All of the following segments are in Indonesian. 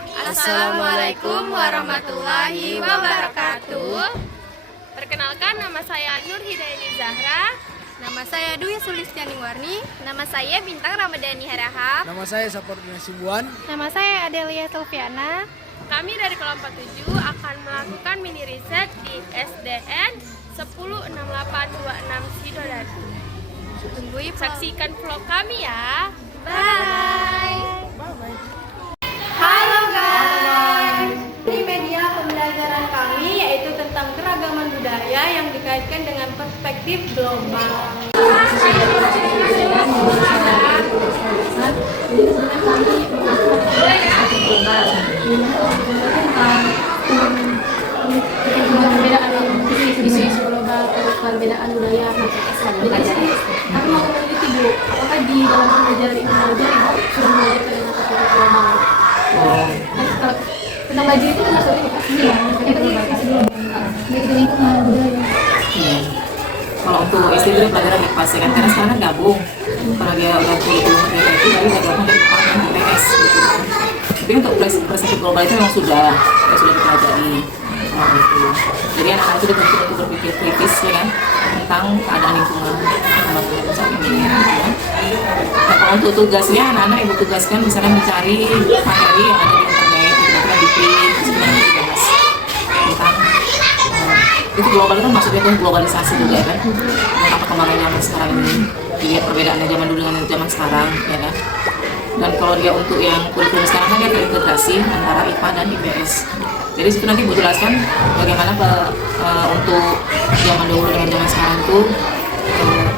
Assalamualaikum warahmatullahi wabarakatuh. Perkenalkan, nama saya Nur Hidayani Zahra. Nama saya Dwi Sulistiani Warni. Nama saya Bintang Ramadhani Harahap. Nama saya Sapardina Sibuan. Nama saya Adelia Tulfiana. Kami dari kelompok 7 akan melakukan mini riset di SDN 106826 Sidoarjo. Saksikan vlog kami ya. Bye. Bye-bye. Halo guys. Ini media pembelajaran kami yaitu tentang keragaman budaya yang dikaitkan dengan perspektif global. Isu-isu global, perbedaan budaya. Jadi aku mau meneliti Bu, apakah di dalam pembelajaran itu sudah mengajarkan dengan perspektif global? Kalau tentang baju itu termasuk ini Pak? Iya, yang penting kasih dulu. Baik itu lingkungan budaya. Kalau untuk SD itu pelajaran IPA kan karena sekarang kan gabung karena dia udah kurikulum mereka itu jadi udah gabung dari departemen IPS gitu kan. Tapi untuk perspektif global itu memang sudah dipelajari itu. Jadi anak-anak itu dibentuk untuk berpikir kritis ya kan tentang keadaan lingkungan saat ini gitu ya. Nah, kalau untuk tugasnya anak-anak ibu tugaskan misalnya mencari materi yang ada di internet gitu kan di print sebenarnya dibahas tentang itu global kan maksudnya kan globalisasi juga kan tentang perkembangan zaman sekarang ini dilihat perbedaannya zaman dulu dengan zaman sekarang ya kan. Dan kalau dia untuk yang kurikulum sekarang kan dia terintegrasi antara IPA dan IPS. Jadi situ nanti Bu jelaskan bagaimana untuk zaman dulu dengan zaman sekarang itu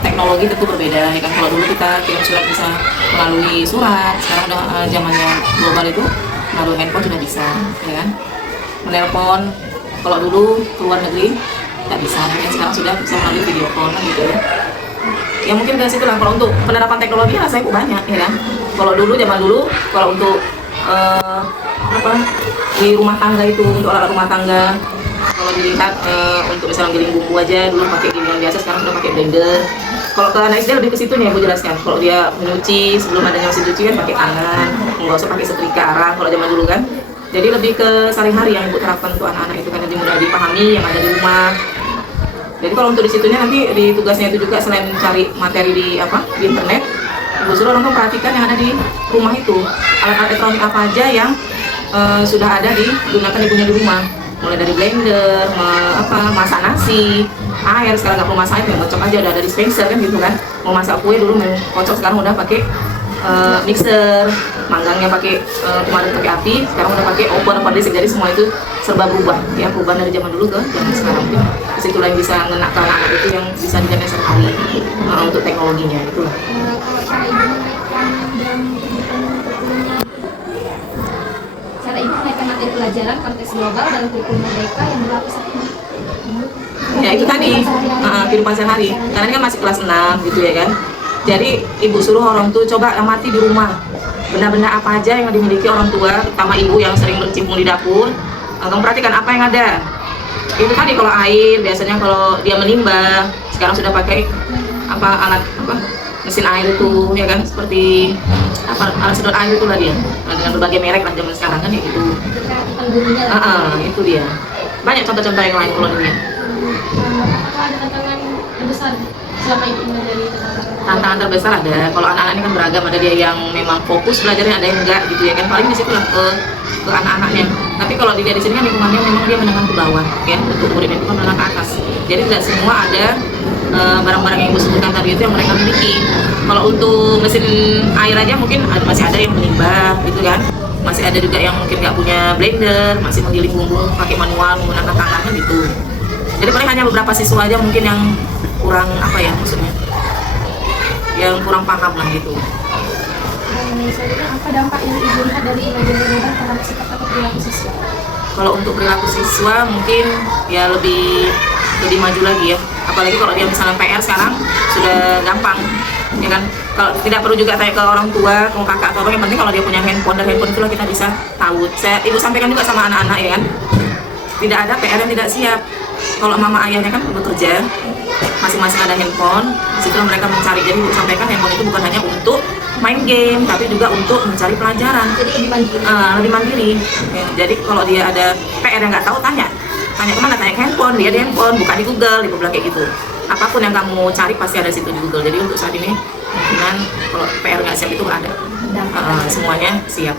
teknologi tentu berbeda ya kan. Kalau dulu kita kirim surat bisa melalui surat, sekarang udah zamannya global itu melalui handphone sudah bisa ya kan. Menelpon kalau dulu ke luar negeri nggak bisa, ya sekarang sudah bisa melalui video call kan gitu ya. Ya mungkin dari situ lah kalau untuk penerapan teknologi rasanya banyak ya kan. Kalau dulu zaman dulu kalau untuk di rumah tangga itu untuk alat rumah tangga kalau dilihat untuk misalnya giling bumbu aja dulu pakai gilingan biasa sekarang sudah pakai blender. Kalau ke anak SD lebih ke situ nih aku jelaskan. Kalau dia menyuci sebelum adanya mesin cuci kan pakai tangan, nggak usah pakai setrika arang kalau zaman dulu kan. Jadi lebih ke sehari-hari yang ibu terapkan untuk anak-anak itu kan lebih mudah dipahami yang ada di rumah. Jadi kalau untuk di situnya nanti di tugasnya itu juga selain cari materi di internet, ibu suruh orang perhatikan yang ada di rumah itu alat-alat elektronik apa aja yang sudah ada digunakan ibunya di rumah, mulai dari blender, masak nasi, air sekarang nggak perlu masak air, kocok aja udah ada dispenser kan gitu kan. Mau masak kue dulu mau kocok sekarang udah pakai mixer, manggangnya pakai kemarin pakai api, sekarang udah pakai oven listrik. Jadi semua itu serba berubah ya, perubahan dari zaman dulu ke zaman sekarang. Disitulah yang bisa ngenak ke anak-anak itu yang bisa dijaga sekali untuk teknologinya itu. Cara ibu menaikkan materi pelajaran konteks global dalam kurikulum mereka yang berlaku saat ini. Ya itu tadi kehidupan sehari, karena ini kan masih kelas 6 gitu ya kan. Jadi ibu suruh orang tua coba amati di rumah benda-benda apa aja yang dimiliki orang tua, terutama ibu yang sering berkecimpung di dapur. Kamu perhatikan apa yang ada. Itu tadi kalau air biasanya kalau dia menimba, sekarang sudah pakai alat mesin air itu ya kan, seperti alat sedot air itu lah dia. Dengan berbagai merek lah zaman sekarang kan ya gitu. Itu dia. Banyak contoh-contoh yang lain kalau dilihat. Apakah ada tantangan yang besar selama ibu mempelajari Tantangan terbesar ada. Kalau anak-anak ini kan beragam, ada dia yang memang fokus belajarnya, ada yang enggak gitu ya kan. Paling di situ lah ke anak-anaknya. Tapi kalau dilihat di sini kan lingkungannya memang dia menengah ke bawah ya, untuk muridnya itu kan menengah ke atas. Jadi tidak semua ada barang-barang yang ibu sebutkan tadi itu yang mereka miliki. Kalau untuk mesin air aja mungkin masih ada yang menimba gitu kan. Masih ada juga yang mungkin nggak punya blender, masih menggiling bumbu pakai manual menggunakan tangannya gitu. Jadi paling hanya beberapa siswa aja mungkin yang kurang maksudnya yang kurang paham lah gitu. Apa dampak yang ibu lihat dari pelajaran global terhadap sikap atau perilaku siswa? Kalau untuk perilaku siswa mungkin ya lebih maju lagi ya. Apalagi kalau dia misalnya PR sekarang sudah gampang ya kan. Kalau tidak perlu juga tanya ke orang tua, ke kakak atau apa, yang penting kalau dia punya handphone, dan handphone itulah kita bisa tahu. Ibu sampaikan juga sama anak-anak ya kan. Tidak ada PR yang tidak siap. Kalau mama ayahnya kan bekerja, masing-masing ada handphone, Situlah mereka mencari. Jadi Ibu sampaikan handphone itu bukan hanya untuk main game, tapi juga untuk mencari pelajaran. Jadi lebih mandiri. Lebih mandiri. Ya, jadi kalau dia ada PR yang nggak tahu, tanya kemana, tanya ke handphone, dia di handphone, bukan di Google, dia bilang kayak gitu. Apapun yang kamu cari pasti ada situ di Google. Jadi untuk saat ini kemungkinan kalau PR nggak siap itu nggak ada. Semuanya siap.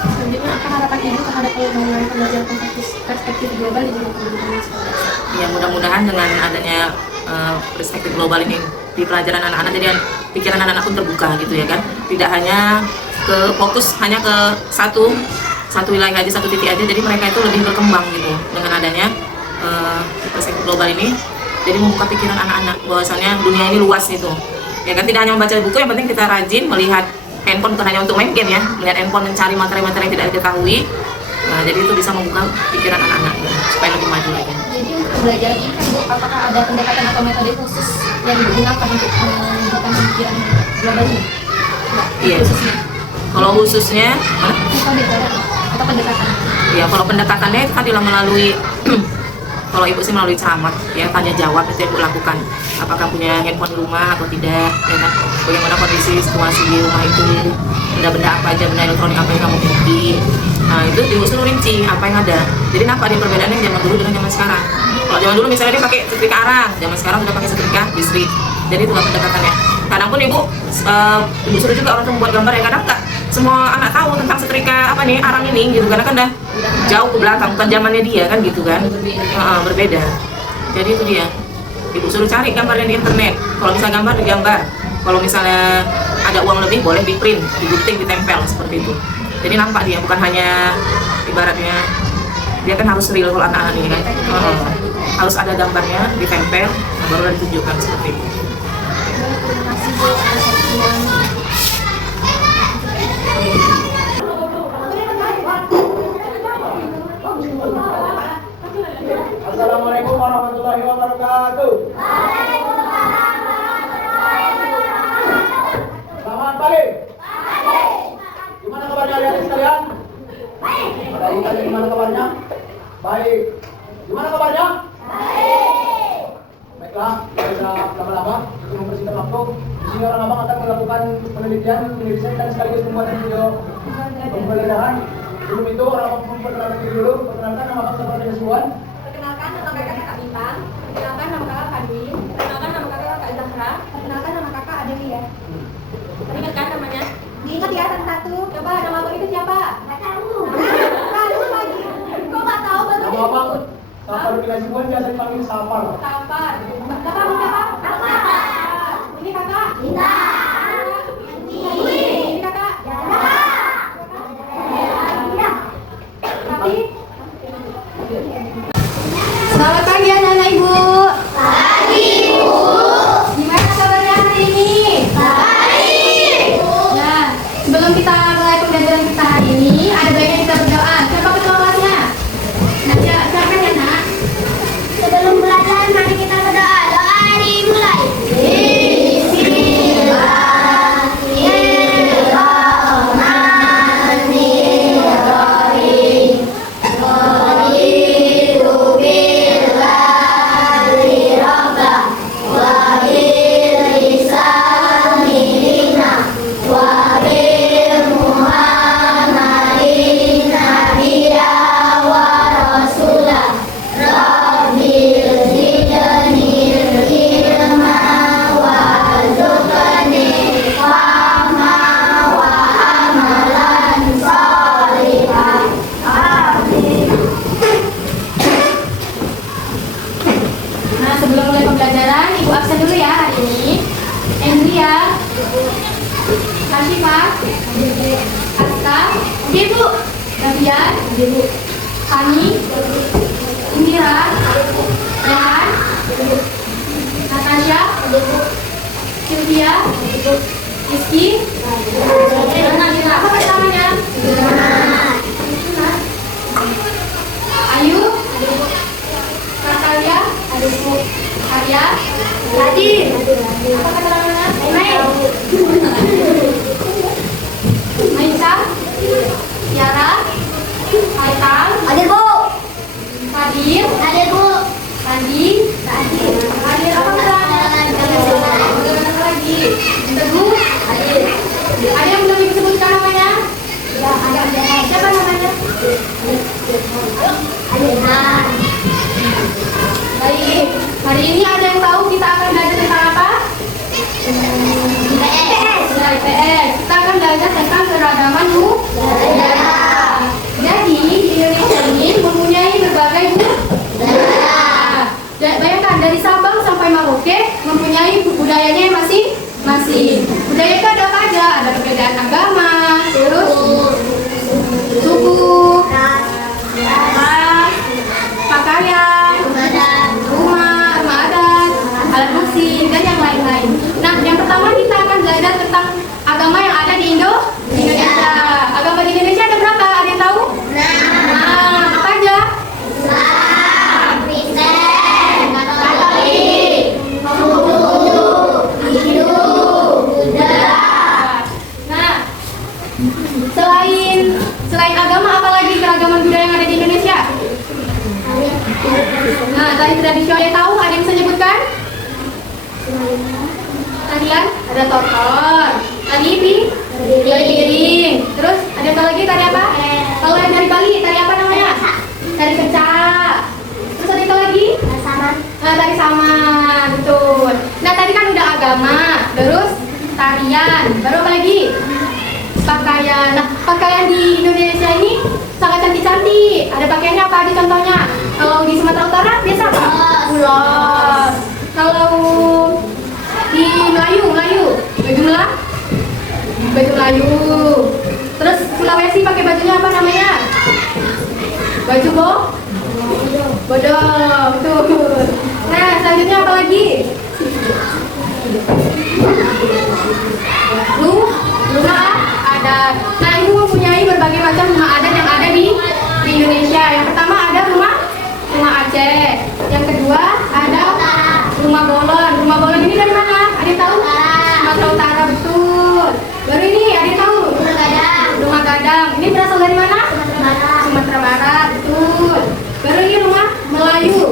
Selanjutnya, apa harapan Ibu terhadap pengembangan pembelajaran perspektif global di dunia pendidikan sekolah? Ya mudah-mudahan dengan adanya perspektif global ini di pelajaran anak-anak, jadi pikiran anak-anak pun terbuka gitu ya kan, tidak hanya ke fokus hanya ke satu wilayah aja, satu titik aja, jadi mereka itu lebih berkembang gitu dengan adanya perspektif global ini. Jadi membuka pikiran anak-anak bahwasannya dunia ini luas gitu ya kan, tidak hanya membaca buku, yang penting kita rajin melihat handphone, bukan hanya untuk main game ya, melihat handphone mencari materi-materi yang tidak diketahui. Jadi itu bisa membuka pikiran anak-anak ya, supaya lebih maju lagi. Jadi untuk belajar ini kan Bu, apakah ada pendekatan atau metode khusus yang digunakan untuk menunjukkan pemikiran global ini? Iya. Khususnya. Kalau khususnya, Metode atau pendekatan? ya kalau pendekatannya itu tadi lah melalui kalau Ibu sih melalui ceramah ya, tanya jawab itu yang Ibu lakukan. Apakah punya handphone di rumah atau tidak, ya kan? Bagaimana kondisi situasi di rumah itu, benda-benda apa aja, benda elektronik apa yang kamu miliki. Nah itu Ibu suruh rinci apa yang ada. Jadi nampak ada perbedaannya zaman dulu dengan zaman sekarang. Kalau zaman dulu misalnya dia pakai setrika arang, zaman sekarang sudah pakai setrika listrik. Jadi itulah pendekatannya. Kadang pun Ibu suruh juga orang membuat gambar yang kadang nggak semua anak tahu tentang setrika apa nih arang ini gitu, karena kan dah jauh ke belakang, bukan zamannya dia kan gitu kan. Berbeda. Jadi itu dia. Ibu suruh cari gambarnya di internet. Kalau bisa gambar, digambar. Kalau misalnya ada uang lebih, boleh di print, digunting, ditempel seperti itu. Jadi nampak dia, bukan hanya ibaratnya dia kan harus real kalau anak-anak ini kan. Harus ada gambarnya, ditempel, baru ditunjukkan seperti itu. Terima kasih Bu atas waktunya. Assalamualaikum warahmatullahi wabarakatuh. Selamat pagi. Gimana kabarnya adik-adik sekalian? Adik-adik gimana kabarnya? Baik. Gimana kabarnya? Baiklah, kita lama-lama untuk mempersingkat waktu. Di sini orang abang akan melakukan penelitian dan sekaligus pembuatan video pembelajaran. Sebelum itu orang abang memperkenalkan diri dulu. Perkenalkan nama abang siapa dan Suwan. Perkenalkan nama kakak Kak Bintang. Perkenalkan nama kakak Kadwin. Perkenalkan nama kakak Kak Zahra. Perkenalkan nama kakak Adelia. Ingat kan namanya? Diingat ya satu. Coba nama abang itu siapa? Nggak tahu. Tahu lagi. Kok nggak tahu baru? Nama abang Sapar Bilal Suwan, biasa dipanggil Sapar. Sapar. Kakak siapa? Kakak. Ini kakak? Bintang. Ini kakak? Tapi Selamat pagi anak-anak Ibu. Pagi Ibu. Gimana kabarnya hari ini? Baik. Nah, sebelum kita mulai pembelajaran kita hari ini, ada baiknya kita berdoa. Siapa ketua kelasnya? Nah, siapa ya nak? Sebelum belajar, mari kita berdoa. Doa dimulai. Nah, sebelum mulai pembelajaran, Ibu absen dulu ya hari ini. Endria, Hashifah, Aska, Ibu, Nabian, Ibu, Kami, Indira, Rehan, Natasha, Sylvia, Rizky, apa namanya? Ayu, Natalia, Arya, Hadir, apa kata namanya? Maisa, Tiara, Haikal, Hadir Bu. Hadir, Hadir Bu. Randi, Hadir, apa kata namanya? masing-masing. Budaya itu ada apa aja? Ada perbedaan agama, terus suku, ras, pakaian, rumah adat, alat musik, dan yang lain-lain. Nah, yang pertama kita akan belajar tentang agama yang ada di Indonesia. Agama di Indonesia ada berapa? Ada yang tahu? Nah, apa aja? Nah, selain agama, apa lagi keragaman budaya yang ada di Indonesia? Nah, tadi tradisional yang tahu, ada yang bisa nyebutkan? Tarian, ada tortor, tari piring. Terus ada yang tahu lagi tari apa? Kalau yang dari Bali, tari apa namanya? Tari kecak. Terus ada yang tahu lagi? Nah, tari saman, betul. Nah, tadi kan udah agama, terus tarian, baru apa lagi? Pakaian. Nah, pakaian di Indonesia ini sangat cantik-cantik. Ada pakaiannya apa aja contohnya? Kalau di Sumatera Utara biasa apa? Ulos. Kalau di Melayu, baju Melayu. Terus Sulawesi pakai bajunya apa namanya? Baju bodoh, betul. Nah, selanjutnya apa lagi? Rumah adat. Nah, ini mempunyai berbagai macam rumah adat yang ada di Indonesia. Yang pertama ada rumah Aceh. Yang kedua ada rumah bolon. Rumah bolon ini dari mana? Ada yang tahu? Sumatera Utara, betul. Baru ini ada yang tahu? Rumah gadang. Ini berasal dari mana? Sumatera Barat, betul. Baru ini rumah Melayu.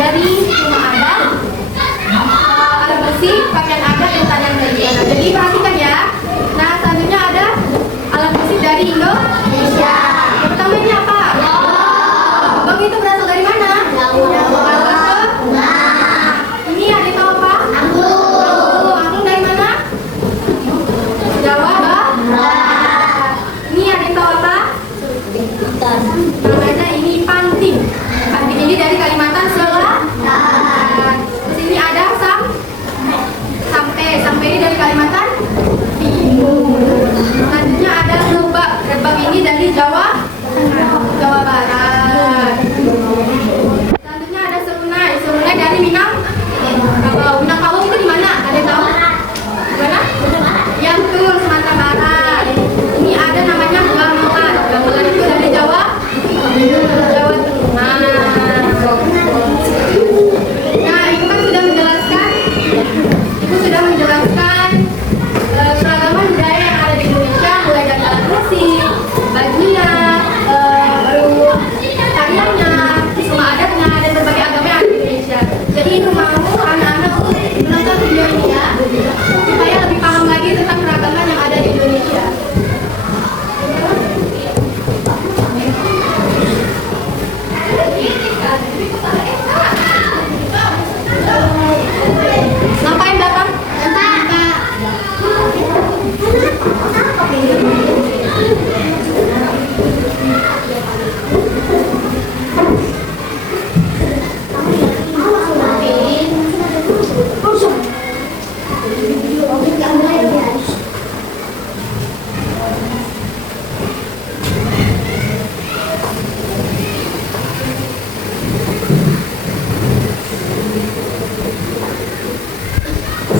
Jadi rumah adat, alat bersih, pakaian adat, dan tarian tradisional. Jadi perhatikan ya. Nah, selanjutnya ada alat musik dari Indonesia. Yang pertama ini apa? Gong itu berasal dari mana? Ini ada yang tahu apa? Angklung dari mana? Jawa, Ini ada yang tahu apa? Namanya ini panting. Panting ini dari Kalimantan Selatan. Terus ini ada sampai ini dari Kalimantan Timur. Selanjutnya ada rebab. Rebab ini dari Jawa Barat. Selanjutnya ada serunai. Serunai dari Minangkabau itu di mana? Ada yang tahu? Di mana? Ya betul, Sumatera Barat. Ini ada namanya gamelan. Gamelan itu dari Jawa Tengah. Nah, Ibu kan sudah menjelaskan keragaman budaya yang ada di Indonesia, mulai dari alat musik, bajunya, baru tariannya, semua adatnya, dan berbagai agama yang ada di Indonesia. Jadi Ibu mau anak-anak menonton video ini ya, supaya lebih paham lagi tentang keragaman yang ada di Indonesia. Ngapain datang?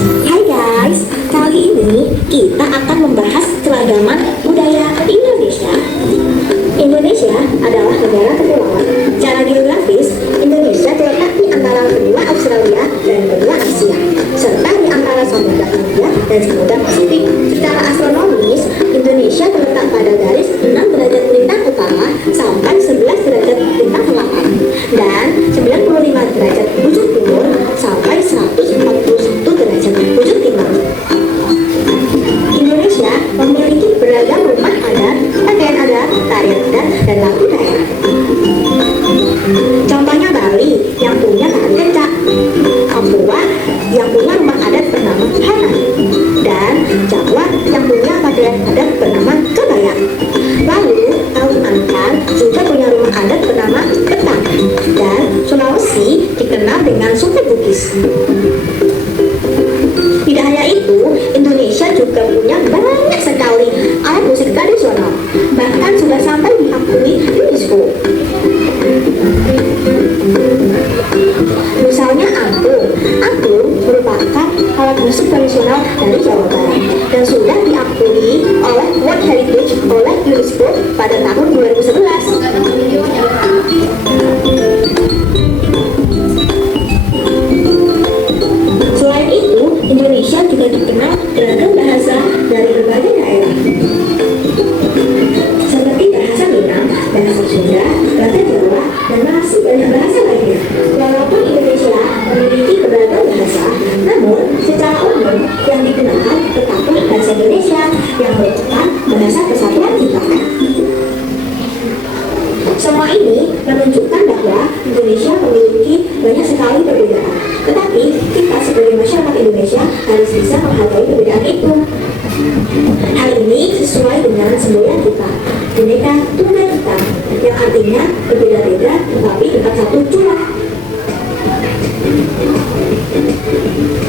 Hai guys, kali ini kita akan membahas keragaman budaya Indonesia. Indonesia adalah negara kepulauan. Secara geografis, Indonesia terletak di antara benua Australia dan benua Asia, serta di antara Samudra Hindia dan Samudra Pasifik. Secara astronomis, Indonesia terletak pada garis 6 derajat lintang utara sampai 11 derajat lintang selatan dan 95 derajat bujur timur sampai 141 derajat bujur timur. Indonesia memiliki beragam rumah adat, pakaian adat, tarian adat, dan lagu daerah. Contohnya Bali yang punya tari kencak, Papua yang punya rumah adat bernama Hanan, dan Jawa yang punya pakaian adat bernama Kebaya. Lalu Kalimantan juga punya rumah adat bernama Betang, dan Sulawesi dikenal dengan suku Bugis. Tidak hanya itu, Indonesia juga punya banyak sekali alat musik tradisional, bahkan sudah sampai diakui UNESCO. Misalnya angklung. Angklung merupakan alat musik tradisional dari Jawa Barat dan sudah diakui oleh World Heritage oleh UNESCO pada tahun 2011. Selain itu, Indonesia juga dikenal beragam bahasa dari berbagai daerah, seperti bahasa Minang, bahasa Sunda, bahasa Jawa, dan masih banyak bahasa lainnya. Walaupun Indonesia memiliki beragam bahasa, namun secara umum yang digunakan tetaplah bahasa Indonesia yang merupakan bahasa kesatuan kita. Semua ini menunjukkan bahwa Indonesia memiliki banyak sekali perbedaan. Tetapi kita sebagai masyarakat Indonesia harus bisa menghargai perbedaan itu. Hal ini sesuai dengan semboyan kita, Bhinneka Tunggal Ika, yang artinya berbeda-beda tetapi tetap satu jumlah.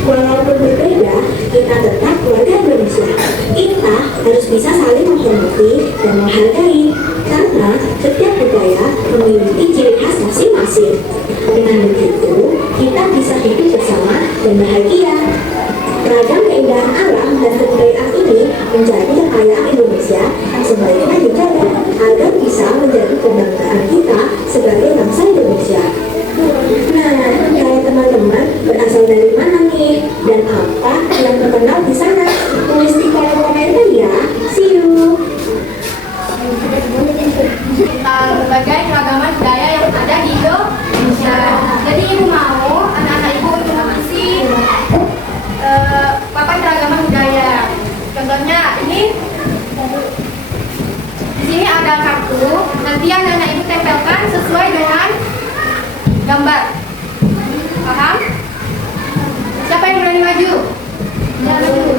Walaupun berbeda, kita tetap keluarga Indonesia. Kita harus bisa saling menghormati dan menghargai, karena setiap budaya memiliki ciri khas masing-masing. Dengan begitu, kita bisa hidup bersama dan bahagia. Ragam keindahan alam dan kebudayaan ini menjadi kekayaan Indonesia yang sebaiknya dijaga agar bisa menjadi kebanggaan kita sebagai bangsa Indonesia. Nah, kalau teman-teman berasal dari mana nih? Dan apa yang terkenal di sana? Tulis di kolom komentar ya. See you! Tentang berbagai keragaman budaya yang ada di Indonesia. Jadi Ibu mau berani maju? Jangan maju.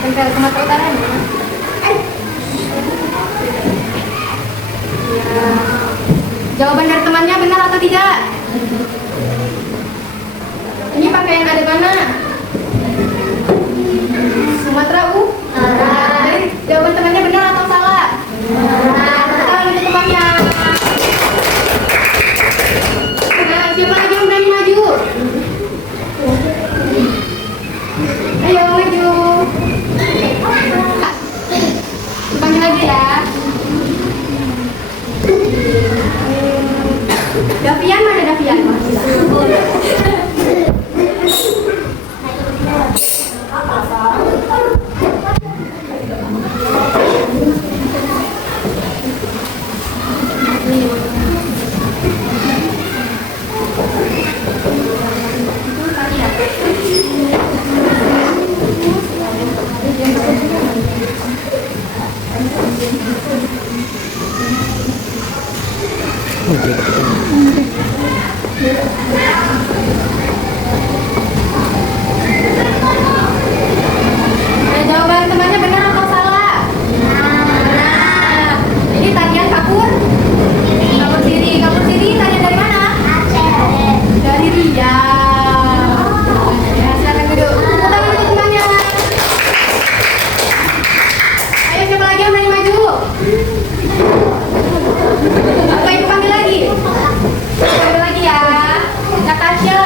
Tempel ke mata utara nih. Ya. Jawaban dari temannya benar atau tidak? Ini pakaian ada mana? Sumatera Utara. Jawaban temannya benar atau salah? Benar. Tangan untuk temannya. Nah, siapa lagi yang berani maju? Ayo maju. Panggil lagi ya. Davian mana Davian? Jawaban temannya benar atau salah? Benar. Ini tarian kapur? Kapur siri tarian dari mana? Dari Riau. Ya, silakan duduk. Tepuk tangan untuk temannya. Ayo siapa lagi yang berani maju? Atau ibu panggil lagi? Panggil lagi ya. Natasha.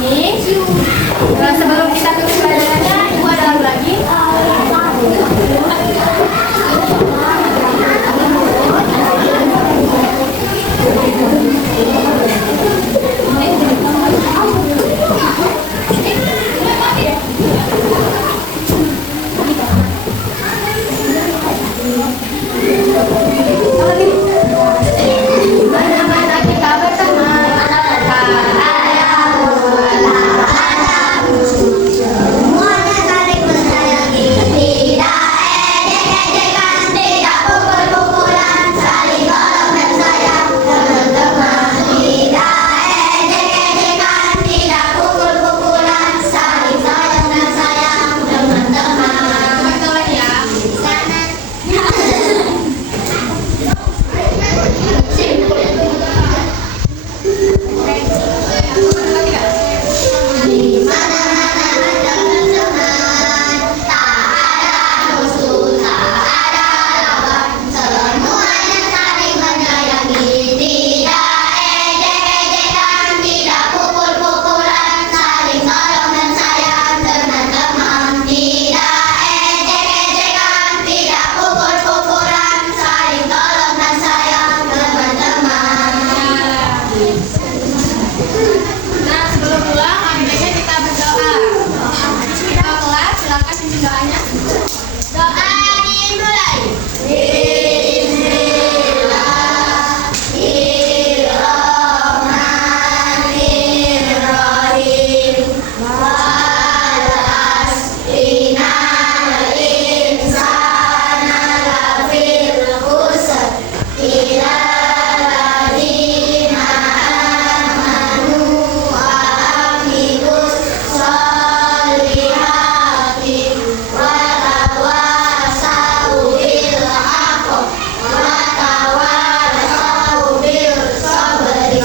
ini. Sebelum kita tutup pelajarannya, Ibu ada lagu lagi. Mana-mana kita berteman, Semuanya saling menyayangi, tidak ejek-ejekan, tidak pukul-pukulan, saling tolong dan sayang teman-teman. Tidak ejek-ejekan, tidak pukul-pukulan, saling tolong dan sayang teman-teman. Betul ya. Di mana-mana ada teman, tak ada musuh, tak ada lawan, semuanya saling menyayangi. Tidak ejek-ejekan, tidak pukul-pukulan, saling tolong dan sayang teman-teman. Tidak ejek-ejekan, tidak pukul-pukulan, saling tolong dan sayang teman-teman. Nah, sebelum pulang, ambilnya kita berdoa. Kita kelas, silakan pimpin doanya. Doa dimulai. Bismillahirrahmanirrahim. Walasina insana lafil khusr illa ladina amanu wa amilus solihati wa tawasau bil haqq wa tawasau bil sabri.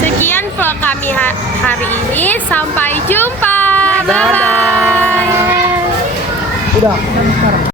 Sekian vlog kami hari ini. Sampai jumpa. Bye bye. Udah, sekarang.